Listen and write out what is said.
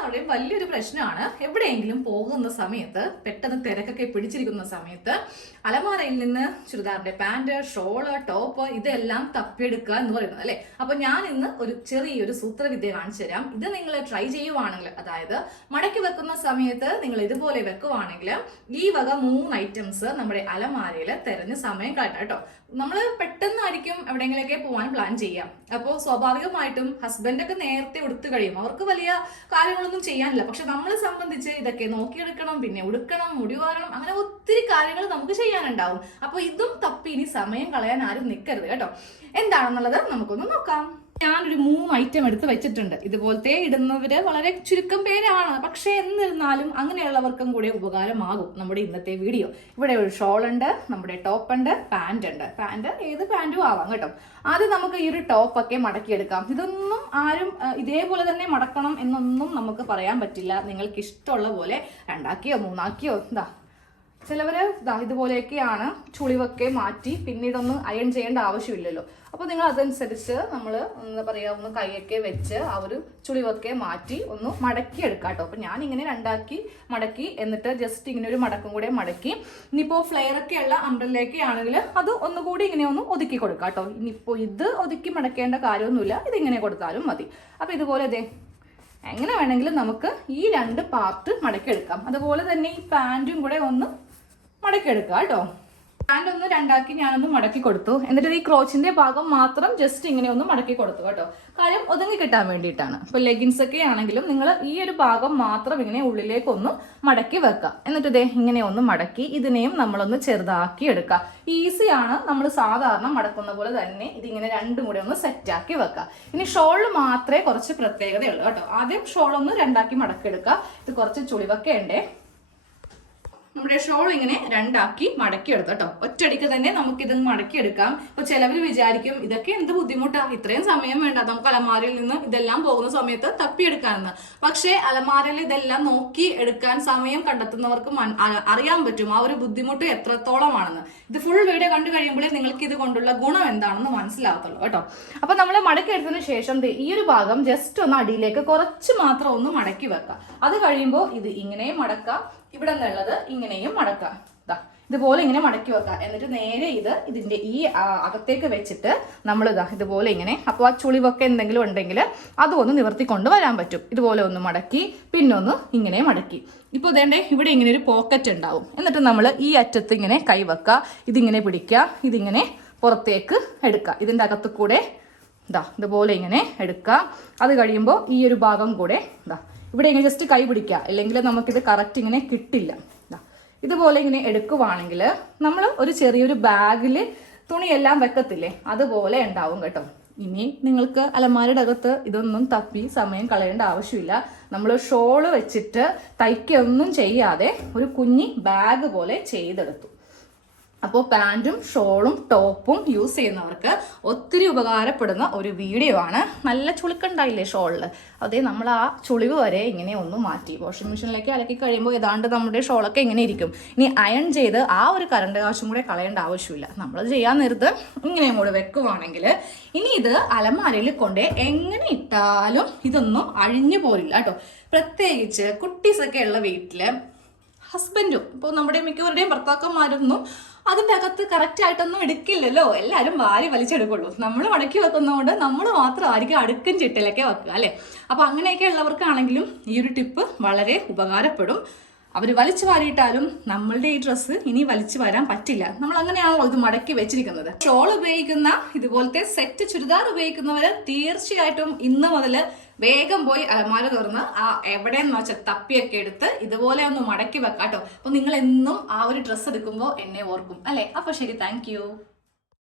എല്ലാവരുടെയും വലിയൊരു പ്രശ്നമാണ്. എവിടെയെങ്കിലും പോകുന്ന സമയത്ത് പെട്ടെന്ന് തിരക്കൊക്കെ പിടിച്ചിരിക്കുന്ന സമയത്ത് അലമാരയിൽ നിന്ന് ചുരിദാറിന്റെ പാന്റ് ഷോൾ ടോപ്പ് ഇതെല്ലാം തപ്പിയെടുക്കുക എന്ന് പറയുന്നത് അല്ലെ? അപ്പൊ ഞാൻ ഇന്ന് ഒരു ചെറിയൊരു സൂത്രവിദ്യ കാണിച്ചു തരാം. ഇത് നിങ്ങൾ ട്രൈ ചെയ്യുവാണെങ്കിൽ അതായത് മടക്കി വെക്കുന്ന സമയത്ത് നിങ്ങൾ ഇതുപോലെ വെക്കുവാണെങ്കിൽ ഈ വക മൂന്ന് ഐറ്റംസ് നമ്മുടെ അലമാരയിൽ തെരഞ്ഞ് സമയം കളയണം കേട്ടോ. നമ്മൾ പെട്ടെന്നായിരിക്കും എവിടെയെങ്കിലൊക്കെ പോകാൻ പ്ലാൻ ചെയ്യാം. അപ്പോൾ സ്വാഭാവികമായിട്ടും ഹസ്ബൻഡൊക്കെ നേരത്തെ ഉടുത്തു കഴിയും. അവർക്ക് വലിയ കാര്യങ്ങളൊന്നും ചെയ്യാനില്ല. പക്ഷെ നമ്മളെ സംബന്ധിച്ച് ഇതൊക്കെ നോക്കിയെടുക്കണം പിന്നെ ഉടുക്കണം മുടിവാറണം അങ്ങനെ ഒത്തിരി കാര്യങ്ങൾ നമുക്ക് ചെയ്യാനുണ്ടാവും. അപ്പോൾ ഇതും തപ്പി ഇനി സമയം കളയാൻ ആരും നിൽക്കരുത് കേട്ടോ. എന്താണെന്നുള്ളത് നമുക്കൊന്ന് നോക്കാം. ഞാനൊരു മൂന്ന് ഐറ്റം എടുത്ത് വെച്ചിട്ടുണ്ട്. ഇതുപോലത്തെ ഇടുന്നവര് വളരെ ചുരുക്കം പേരാണ്. പക്ഷേ എന്നിരുന്നാലും അങ്ങനെയുള്ളവർക്കും കൂടി ഉപകാരമാകും നമ്മുടെ ഇന്നത്തെ വീഡിയോ. ഇവിടെ ഒരു ഷോൾ ഉണ്ട് നമ്മുടെ ടോപ്പ് ഉണ്ട് പാന്റ് ഉണ്ട്. പാന്റ് ഏത് പാന്റും ആവാം കേട്ടോ. ആദ്യം നമുക്ക് ഈ ഒരു ടോപ്പൊക്കെ മടക്കിയെടുക്കാം. ഇതൊന്നും ആരും ഇതേപോലെ തന്നെ മടക്കണം എന്നൊന്നും നമുക്ക് പറയാൻ പറ്റില്ല. നിങ്ങൾക്ക് ഇഷ്ടമുള്ള പോലെ രണ്ടാക്കിയോ മൂന്നാക്കിയോ എന്താ ചിലവര് ദാ ഇതുപോലെയൊക്കെയാണ് ചുളിവൊക്കെ മാറ്റി പിന്നീടൊന്ന് അയൺ ചെയ്യേണ്ട ആവശ്യമില്ലല്ലോ. അപ്പോൾ നിങ്ങൾ അതനുസരിച്ച് നമ്മൾ എന്താ പറയുക ഒന്ന് കൈയൊക്കെ വെച്ച് ആ ഒരു ചുളിവൊക്കെ മാറ്റി ഒന്ന് മടക്കി എടുക്കാം കേട്ടോ അപ്പോൾ ഞാൻ ഇങ്ങനെ രണ്ടാക്കി മടക്കി എന്നിട്ട് ജസ്റ്റ് ഇങ്ങനെ ഒരു മടക്കും കൂടെ മടക്കി. ഇനിയിപ്പോൾ ഉള്ള അംബ്രല്ലയൊക്കെ ആണെങ്കിൽ അത് ഒന്നുകൂടി ഇങ്ങനെ ഒന്ന് ഒതുക്കി കൊടുക്കാം കേട്ടോ ഇനിയിപ്പോൾ ഇത് ഒതുക്കി മടക്കേണ്ട കാര്യമൊന്നുമില്ല. ഇതിങ്ങനെ കൊടുത്താലും മതി. അപ്പോൾ ഇതുപോലെ ഇതേ എങ്ങനെ വേണമെങ്കിലും നമുക്ക് ഈ രണ്ട് പാർട്ട് മടക്കിയെടുക്കാം. അതുപോലെ തന്നെ ഈ പാന്റും കൂടെ ഒന്ന് മടക്കിയെടുക്കാം കേട്ടോ. പാന്റ് ഒന്ന് രണ്ടാക്കി ഞാനൊന്ന് മടക്കി കൊടുത്തു. എന്നിട്ട് ഈ ക്രോച്ചിന്റെ ഭാഗം മാത്രം ജസ്റ്റ് ഇങ്ങനെ ഒന്ന് മടക്കി കൊടുത്തു കേട്ടോ. കാര്യം ഒതുങ്ങി കിട്ടാൻ വേണ്ടിയിട്ടാണ്. ഇപ്പൊ ലെഗിൻസ് ഒക്കെ ആണെങ്കിലും നിങ്ങൾ ഈ ഒരു ഭാഗം മാത്രം ഇങ്ങനെ ഉള്ളിലേക്ക് ഒന്ന് മടക്കി വെക്കുക. എന്നിട്ട് ഇതേ ഇങ്ങനെ ഒന്ന് മടക്കി ഇതിനെയും നമ്മളൊന്ന് ചെറുതാക്കി എടുക്കുക. ഈസി ആണ്. നമ്മൾ സാധാരണ മടക്കുന്ന പോലെ തന്നെ ഇതിങ്ങനെ രണ്ടും കൂടെ ഒന്ന് സെറ്റാക്കി വെക്കുക. ഇനി ഷോൾ മാത്രമേ കുറച്ച് പ്രത്യേകതയുള്ളൂ കേട്ടോ. ആദ്യം ഷോൾ ഒന്ന് രണ്ടാക്കി മടക്കി എടുക്കുക ഇത് കുറച്ച് ചുളിവൊക്കെ ഉണ്ടേ. നമ്മുടെ ഷോൾ ഇങ്ങനെ രണ്ടാക്കി മടക്കി എടുത്തു കേട്ടോ. ഒറ്റടിക്ക് തന്നെ നമുക്ക് ഇത് മടക്കി എടുക്കാം. ഇപ്പൊ ചിലവർ വിചാരിക്കും ഇതൊക്കെ എന്ത് ബുദ്ധിമുട്ടാ? ഇത്രയും സമയം വേണ്ട. നമുക്ക് അലമാരയിൽ നിന്ന് ഇതെല്ലാം പോകുന്ന സമയത്ത് തപ്പിയെടുക്കാമെന്ന് പക്ഷേ അലമാരയിൽ ഇതെല്ലാം നോക്കി എടുക്കാൻ സമയം കണ്ടെത്തുന്നവർക്ക് അറിയാൻ പറ്റും ആ ഒരു ബുദ്ധിമുട്ട് എത്രത്തോളമാണെന്ന്. ഇത് ഫുൾ വീഡിയോ കണ്ടു കഴിയുമ്പോഴേ നിങ്ങൾക്ക് ഇത് കൊണ്ടുള്ള ഗുണം എന്താണെന്ന് മനസ്സിലാകത്തുള്ളൂ കേട്ടോ. അപ്പൊ നമ്മൾ മടക്കി എടുത്തതിന് ശേഷം ഈ ഒരു ഭാഗം ജസ്റ്റ് ഒന്ന് അടിയിലേക്ക് കുറച്ച് മാത്രം ഒന്ന് മടക്കി വെക്കാം. അത് കഴിയുമ്പോൾ ഇത് ഇങ്ങനെ മടക്കാം. ഇവിടെ നിന്നുള്ളത് ഇങ്ങനെയും മടക്കാം ദാ ഇതുപോലെ ഇങ്ങനെ മടക്കി വെക്കുക. എന്നിട്ട് നേരെ ഇത് ഇതിന്റെ ഈ അകത്തേക്ക് വെച്ചിട്ട് നമ്മൾ ഇതാ ഇതുപോലെ ഇങ്ങനെ അപ്പോൾ ആ ചുളിവൊക്കെ എന്തെങ്കിലും ഉണ്ടെങ്കിൽ അതും ഒന്ന് നിവർത്തിക്കൊണ്ട് വരാൻ പറ്റും. ഇതുപോലെ ഒന്ന് മടക്കി പിന്നെ ഒന്ന് ഇങ്ങനെ മടക്കി. ഇപ്പോൾ ഇതേണ്ടേ ഇവിടെ ഇങ്ങനെ ഒരു പോക്കറ്റ് ഉണ്ടാവും. എന്നിട്ട് നമ്മൾ ഈ അറ്റത്ത് ഇങ്ങനെ കൈവെക്കുക ഇതിങ്ങനെ പിടിക്കുക ഇതിങ്ങനെ പുറത്തേക്ക് എടുക്കുക. ഇതിന്റെ അകത്ത് കൂടെ ഇതാ ഇതുപോലെ ഇങ്ങനെ എടുക്കുക. അത് കഴിയുമ്പോൾ ഈ ഒരു ഭാഗം കൂടെ ഇതാ ഇവിടെ ഇങ്ങനെ ജസ്റ്റ് കൈ പിടിക്കുക. അല്ലെങ്കിൽ നമുക്കിത് കറക്റ്റ് ഇങ്ങനെ കിട്ടില്ല. ഇതുപോലെ ഇങ്ങനെ എടുക്കുവാണെങ്കിൽ നമ്മൾ ഒരു ചെറിയൊരു ബാഗിൽ തുണിയെല്ലാം വെക്കത്തില്ലേ? അതുപോലെ ഉണ്ടാവും കേട്ടോ. ഇനി നിങ്ങൾക്ക് അലമാരയുടെ അകത്ത് ഇതൊന്നും തപ്പി സമയം കളയേണ്ട ആവശ്യമില്ല. നമ്മൾ ഷോൾ വെച്ചിട്ട് തയ്ക്കൊന്നും ചെയ്യാതെ ഒരു കുഞ്ഞി ബാഗ് പോലെ ചെയ്തെടുത്തു. അപ്പോൾ പാന്റും ഷോളും ടോപ്പും യൂസ് ചെയ്യുന്നവർക്ക് ഒത്തിരി ഉപകാരപ്പെടുന്ന ഒരു വീഡിയോ ആണ്. നല്ല ചുളുക്കുണ്ടായില്ലേ ഷോളിൽ അതേ നമ്മൾ ആ ചുളിവ് വരെ ഇങ്ങനെ ഒന്ന് മാറ്റി. വാഷിംഗ് മെഷീനിലേക്ക് അലക്കി കഴിയുമ്പോൾ ഏതാണ്ട് നമ്മുടെ ഷോളൊക്കെ എങ്ങനെ ഇരിക്കും. ഇനി അയൺ ചെയ്ത് ആ ഒരു കറണ്ട് കാശും കൂടെ കളയേണ്ട ആവശ്യമില്ല. നമ്മൾ ചെയ്യാൻ നേരത്ത് ഇങ്ങനെ കൂടെ വെക്കുവാണെങ്കിൽ ഇനി ഇത് അലമാരയിൽ കൊണ്ട് എങ്ങനെ ഇട്ടാലും ഇതൊന്നും അഴിഞ്ഞു പോരില്ല കേട്ടോ. പ്രത്യേകിച്ച് കുട്ടീസൊക്കെ ഉള്ള വീട്ടിൽ ഹസ്ബൻഡും ഇപ്പോൾ നമ്മുടെ മിക്കവരുടെയും ഭർത്താക്കന്മാരൊന്നും അതിന്റെ അകത്ത് കറക്റ്റ് ആയിട്ടൊന്നും എടുക്കില്ലല്ലോ. എല്ലാവരും വാരി വലിച്ചെടുക്കുള്ളൂ. നമ്മൾ മടക്കി വെക്കുന്നതുകൊണ്ട് നമ്മൾ മാത്രം ആയിരിക്കും അടുക്കും ചിട്ടിലൊക്കെ വെക്കുക അല്ലേ? അപ്പോൾ അങ്ങനെയൊക്കെ ഉള്ളവർക്കാണെങ്കിലും ഈ ഒരു ടിപ്പ് വളരെ ഉപകാരപ്പെടും. അവർ വലിച്ചു വാരിയിട്ടാലും നമ്മളുടെ ഈ ഡ്രസ്സ് ഇനി വലിച്ചു വരാൻ പറ്റില്ല. നമ്മൾ അങ്ങനെയാണല്ലോ ഇത് മടക്കി വെച്ചിരിക്കുന്നത്. ഷോൾ ഉപയോഗിക്കുന്ന ഇതുപോലത്തെ സെറ്റ് ചുരിദാർ ഉപയോഗിക്കുന്നവർ തീർച്ചയായിട്ടും ഇന്ന് മുതൽ വേഗം പോയി അലമാര തുറന്ന് ആ എവിടെയെന്ന് വെച്ചാൽ തപ്പിയൊക്കെ എടുത്ത് ഇതുപോലെ ഒന്ന് മടക്കി വെക്കാട്ടോ. അപ്പൊ നിങ്ങൾ എന്നും ആ ഒരു ഡ്രസ്സ് എടുക്കുമ്പോൾ എന്നെ ഓർക്കും. അല്ലേ? അപ്പൊ ശരി താങ്ക്